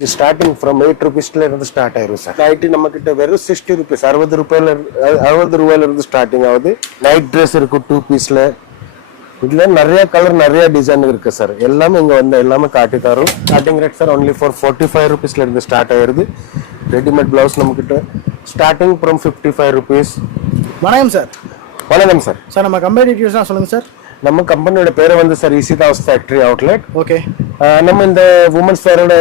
இது starting from 8 rupeesல இருந்து start ஆயிரும் சார். நைட்டி நம்ம கிட்ட வெறும் 60 rupees 60 ரூபாயில இருந்து ஸ்டார்டிங் ஆகுது. நைட் ட்ரெஸ் இருக்கு 2 பீஸ்ல. இதுல நிறைய கலர் நிறைய டிசைன் இருக்கு சார். எல்லாமே இங்க வந்து எல்லாமே காட்டி தரும். Starting rate sir only for 45 rupeesல இருந்து ஸ்டார்ட் ஆயிருது. ரெடிமேட் பிளவுஸ் நம்ம கிட்ட ஸ்டார்டிங் ஃப்ரம் 55 rupees. வணக்கம் சார். வணக்கம் சார். சார் நம்ம கம்பெனி டீடைல்ஸ் சொல்லுங்க சார். நம்ம கம்பெனியோட பேரு வந்து sir Ishita house factory outlet. Okay. நம்ம இந்த உமன்ஸ் வேரோட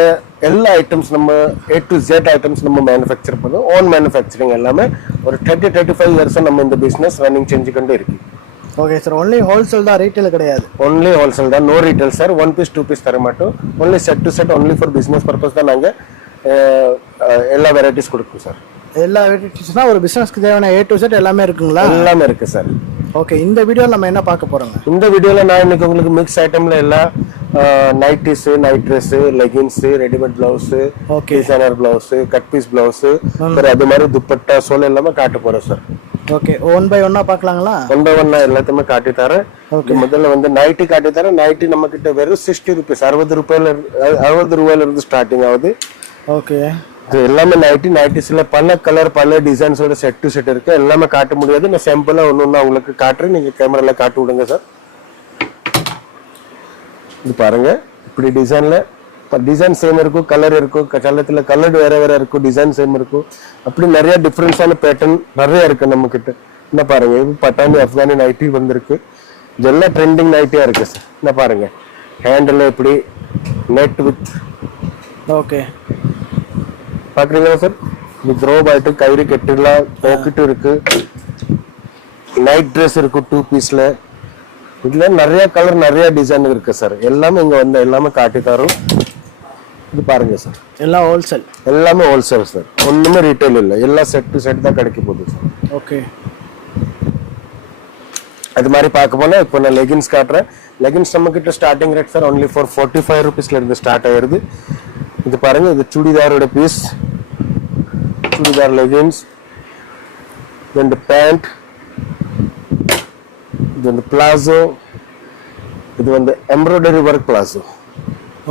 எல்லா ஐட்டம்ஸ் நம்ம A to Z ஐட்டம்ஸ் நம்ம மேனுஃபேக்சர் பண்ணுவோம். ஓன் மேனுஃபேக்சரிங் எல்லாமே ஒரு 35 இயர்ஸ் நம்ம இந்த பிசினஸ் ரன்னிங் செஞ்சுக்கிட்டே இருக்கு. Okay sir. ஒன்லி ஹோல்சேல் தான், ரீட்டைல் கிடையாது. ஒன்லி ஹோல்சேல் தான், no retail sir. 1 piece 2 piece தர மாட்டோம். Only set to set only for business purpose தான் நாங்க எல்லா வெரைட்டிஸ் கொடுப்போம் சார். எல்லா வெரைட்டிஸ்னா ஒரு பிசினஸ்க்கு தேவையான A to Z எல்லாமே இருக்குங்களா? எல்லாமே இருக்கு சார். ஓகே. இந்த வீடியோல நம்ம என்ன பார்க்க போறோங்க? இந்த வீடியோல நான் இன்னைக்கு உங்களுக்கு மிக்ஸ் ஐட்டம்ல எல்லா nighties, night dress, leggings, readymade blouse, designer blouse, cut piece blouse, அது மாதிரி துப்பட்டா சோல் எல்லாமே காட்ட போறோம் சார். ஓகே. ஒன் பை ஒன்னா பார்க்கலாங்களா? ஒன் பை ஒன்னா எல்லாத்தையுமே காட்டி தரேன். முதல்ல வந்து நைட்டி காட்டி தரேன். நைட்டி நம்ம கிட்ட வெறும் 60 rupees 60 ரூபாயில இருந்து ஸ்டார்டிங் ஆகுது. ஓகே. இது எல்லாமே நைட்டிஸ்ல பல கலர் பல டிசைன்ஸோட செட் டு செட் இருக்கு. எல்லாமே காட்ட முடியாது. நான் சாம்பிளா ஒன்னொன்னா உங்களுக்கு காட்டுறேன். நீங்க கேமரால காட்டி விடுங்க சார். இது பாருங்க. இப்படி டிசைன்ல டிசைன் சேம் இருக்கும், கலர் இருக்கும், கலத்துல கலர் வேற வேற இருக்கும், டிசைன் சேம் இருக்கும். அப்படி நிறைய டிஃபரன்ஸான பேட்டர்ன் நிறைய இருக்கு நம்ம கிட்ட. என்ன பாருங்க, இது பட்டாணி அப்கானி நைட்டி வந்திருக்கு. இதெல்லாம் ட்ரெண்டிங் நைட்டியா இருக்கு சார். என்ன பாருங்க, ஹேண்டில் இப்படி நெட் வித். ஓகே. பாக்குறீங்களா சார்? வித் ரோப் ஆயிட்டு கயிறு கெட்டுலாம் பாக்கெட் இருக்கு. நைட் ட்ரெஸ் இருக்கு 2 பீஸ்ல. இதுல நிறைய கலர் நிறைய டிசைன் இருக்கு சார். எல்லாமே இங்க வந்து எல்லாமே காட்டி தரும். இது பாருங்க சார். எல்லாம் ஹோல்சேல். எல்லாமே ஹோல்சேல் சார். ஒண்ணுமே ரீட்டைல் இல்ல. எல்லாம் செட் டு செட் தான் கிடைக்க போகுது சார். ஓகே. அது மாதிரி பார்க்க போனா இப்போ நான் லெகின்ஸ் காட்டுறேன். லெகின்ஸ் நம்ம கிட்ட starting rate sir only for 45 rupeesல இருந்து ஸ்டார்ட் ஆயிருது. இது பாருங்க, இது சுடிதாரோட பீஸ். சுடிதார் லெகின்ஸ், ரெண்டு பேண்ட், இது வந்து பிளாசோ, இது வந்து எம்ப்ராய்டரி ஒர்க் பிளாசோ.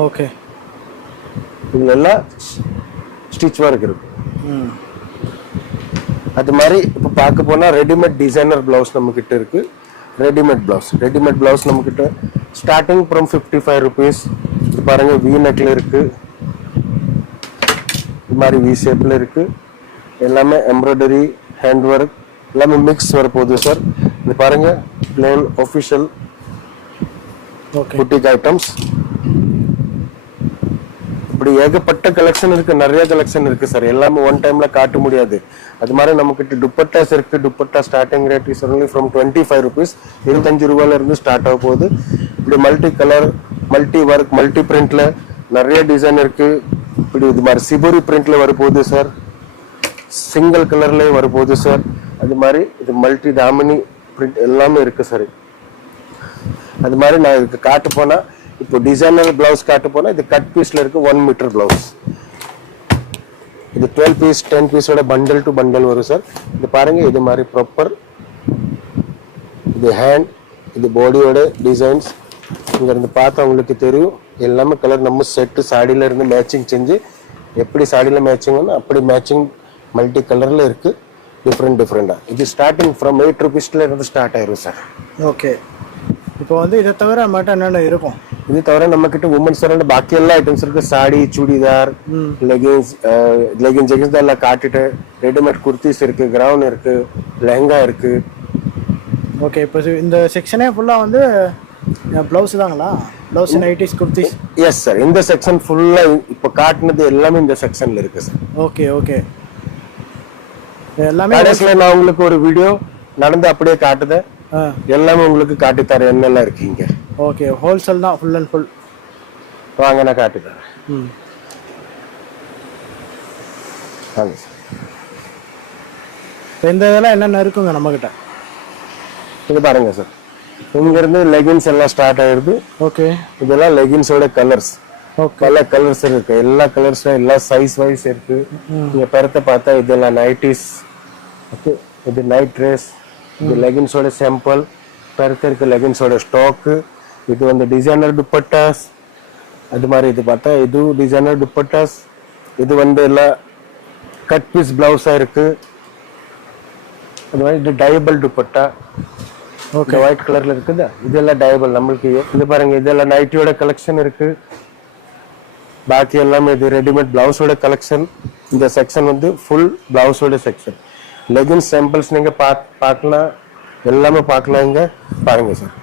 ஓகே. இதுல எல்லாம் ஸ்டிச் ஒர்க் இருக்கு. அது மாதிரி இப்போ பார்க்க போனா ரெடிமேட் டிசைனர் பிளவுஸ் நம்ம கிட்ட இருக்கு. ரெடிமேட் பிளவுஸ் நம்ம கிட்ட ஸ்டார்டிங் ஃப்ரம் 55 rupees. இது பாருங்க, வி நெக்ல இருக்கு, இது மாதிரி வி ஷேப்ல இருக்கு. எல்லாமே எம்ப்ராய்டரி ஹேண்ட் ஒர்க் எல்லாமே மிக்ஸ் வர போகுது சார். இது பாருங்க, பிளேன் ஆஃபிஷியல் புட்டிக் ஐட்டம்ஸ். இப்படி ஏகப்பட்ட கலெக்ஷன் இருக்கு, நிறைய கலெக்ஷன் இருக்கு சார். எல்லாமே ஒன் டைம்ல காட்ட முடியாது. அது மாதிரி நம்ம கிட்ட துப்பட்டாஸ் இருக்கு. Dupatta starting rate is only from 25 rupees 25 ரூபாயில இருந்து ஸ்டார்ட் ஆக போகுது. இப்படி multi colour, multi work, multi பிரிண்ட்ல நிறைய டிசைன் இருக்கு. இப்படி இது மாதிரி சிபோரி பிரிண்ட்ல வரப்போகுது சார். சிங்கிள் கலர்ல வரப்போகுது சார். அது மாதிரி இது மல்டி தாமினி பிரிண்ட் எல்லாமே இருக்கு சார். அது மாதிரி நான் இதுக்கு காட்ட போனா, இப்போ டிசைனர் பிளவுஸ் காட்ட போனா இது கட் பீஸ்ல இருக்கு. 1 மீட்டர் பிளவுஸ். இது 12 பீஸ் 10 பீஸோட பண்டல் டு பண்டல் வரும் சார். இது பாருங்க, இது மாதிரி ப்ராப்பர். இது ஹேண்ட், இது பாடியோட டிசைன்ஸ். இங்க இருந்து பார்த்தா உங்களுக்கு தெரியும். எல்லாமே கலர் நம்ம செட்டு சாடியில இருந்து மேட்சிங் செஞ்சு, எப்படி சாடியில மேட்சிங் அப்படி மேட்சிங் மல்டி கலர்ல இருக்கு. டிஃப்ரெண்டா. இது ஸ்டார்டிங் ஃப்ரம் 8 rupeesல இருந்து ஸ்டார்ட் ஆயிரும் சார். ஓகே. இப்போ வந்து இதை தவிர நம்மகிட்ட என்னென்ன இருக்கும்? இது தவிர நம்ம கிட்ட உமன்ஸ் வேற பாக்கி எல்லா ஐட்டம்ஸ் இருக்கு. சாடி, சுடிதார், லெகின்ஸ் ஜெகின்ஸ் எல்லாம் காட்டிட்டு, ரெடிமேட் குர்த்திஸ் இருக்கு, கிரவுன் இருக்கு, லெஹங்கா இருக்கு. ஓகே. இப்போ இந்த செக்ஷனே ஃபுல்லா வந்து பிளவுஸ் தாங்களா? Blouse, nighties, kurtis. Yes sir. இந்த செக்ஷன் ஃபுல்லா இப்போ காட்டுனது எல்லாமே இந்த செக்ஷன்ல இருக்கு சார். ஓகே. ஓகே. எல்லாமே கடைசில நான் உங்களுக்கு ஒரு வீடியோ நடந்து அப்படியே காட்டுதேன். எல்லாமே உங்களுக்கு காட்டி தரேன் என்னெல்லாம் இருக்கீங்க. ஓகே. ஹோல்சேல் தான், ஃபுல் அண்ட் ஃபுல். வாங்க, நான் காட்டி தரேன். வாங்க சார். இந்த இதெல்லாம் என்னென்ன இருக்குங்க நம்ம கிட்ட? இது பாருங்க சார். இங்க இருந்து லெகின்ஸ் எல்லாம் ஸ்டார்ட் ஆயிருது. ஓகே. இதெல்லாம் லெகின்ஸோட கலர்ஸ். பல கலர்ஸ் இருக்கு. எல்லா கலர்ஸ்ல எல்லா சைஸ் வைஸ் இருக்கு. நீங்க பரத்த பார்த்தா இதெல்லாம் நைட்டிஸ். ஓகே. இது நைட் ட்ரெஸ். இது லெகின்ஸோட சாம்பிள். பரத்த இருக்கு லெகின்ஸோட ஸ்டாக். இது வந்து டிசைனர் துப்பட்டாஸ். அது மாதிரி இது பார்த்தா இது டிசைனர் துப்பட்டாஸ். இது வந்து எல்லாம் கட் பீஸ் பிளவுஸா இருக்கு. அது மாதிரி இது டயபிள் துப்பட்டா. ஓகே, ஒயிட் கலர்ல இருக்குதா, இதெல்லாம் டயபிள் நம்மளுக்கு. இது பாருங்க, இதெல்லாம் நைட்டியோட கலெக்ஷன் இருக்கு. பாக்கி எல்லாமே இது ரெடிமேட் பிளவுஸோட கலெக்ஷன். இந்த செக்ஷன் வந்து ஃபுல் பிளவுஸோட செக்ஷன். லெகின்ஸ் சாம்பிள்ஸ் நீங்க பார்க்கலாம், எல்லாமே பார்க்கலாம். இங்க பாருங்க சார்,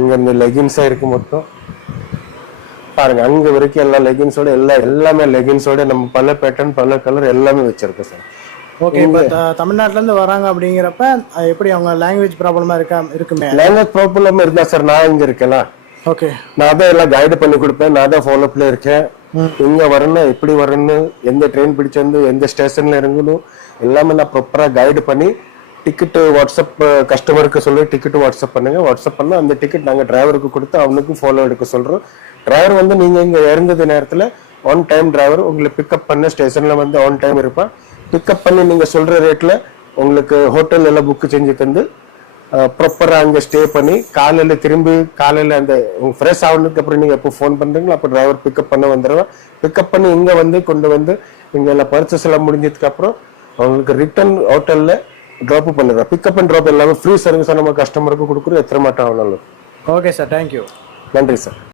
இங்க இந்த லெகின்ஸா இருக்கு மொத்தம். பாருங்க அங்க வரைக்கும் எல்லா லெகின்ஸோட எல்லாமே லெகின்ஸோட நம்ம பல பேட்டர்ன் பல கலர் எல்லாமே வச்சிருக்கோம் சார். ஓகே, இப்போ தமிழ்நாட்டுல இருந்து வராங்க அப்படிங்கிறப்ப எப்படி அவங்க லாங்குவேஜ் ப்ராப்ளமா இருக்குமே? லாங்குவேஜ் ப்ராப்ளம் இருந்தா சார் நான் இங்க இருக்கேன். ஓகே, நான் தான் எல்லாம் கைடு பண்ணி கொடுப்பேன். நான் தான் ஃபாலோ அப்ல இருக்கேன். இங்க வரணும், எப்படி வரணும், எந்த ட்ரெயின் பிடிச்சிருந்து எந்த ஸ்டேஷன்ல இறங்கணும் எல்லாமே நான் ப்ராப்பரா கைடு பண்ணி டிக்கெட் வாட்ஸ்அப் கஸ்டமருக்கு சொல்லி டிக்கெட் வாட்ஸ்அப் பண்ணுங்க. வாட்ஸ்அப் பண்ணா அந்த டிக்கெட் நாங்க டிரைவருக்கு கொடுத்து அவனுக்கு ஃபாலோ எடுக்க சொல்றோம். டிரைவர் வந்து நீங்க இங்க இறங்குற நேரத்துல ஆன் டைம் டிரைவர் உங்களை பிக்கப் பண்ண ஸ்டேஷன்ல வந்து ஆன் டைம் இருப்பான். பிக்கப் பண்ணி நீங்க சொல்ற ரேட்ல உங்களுக்கு ஹோட்டல் எல்லாம் புக் செஞ்சு தந்து ப்ராப்பரா அங்க ஸ்டே பண்ணி காலையில அந்த ஃப்ரெஷ் ஆனதுக்கு அப்புறம் நீங்க எப்போ ஃபோன் பண்றீங்களோ அப்போ டிரைவர் பிக்கப் பண்ண வந்துடுவேன். பிக்கப் பண்ணி இங்க வந்து கொண்டு வந்து இங்க எல்லாம் பர்ச்சேஸ் எல்லாம் முடிஞ்சதுக்கு அப்புறம் அவங்களுக்கு ரிட்டர்ன் ஹோட்டல்ல ட்ராப் பண்ணிடுறோம். பிக்கப் அண்ட் ட்ராப் எல்லாமே ஃப்ரீ சர்வீஸா நம்ம கஸ்டமருக்கு கொடுக்குறோம். எத்தனை மாட்டம் ஆனாலும். Okay sir, thank you. நன்றி சார்.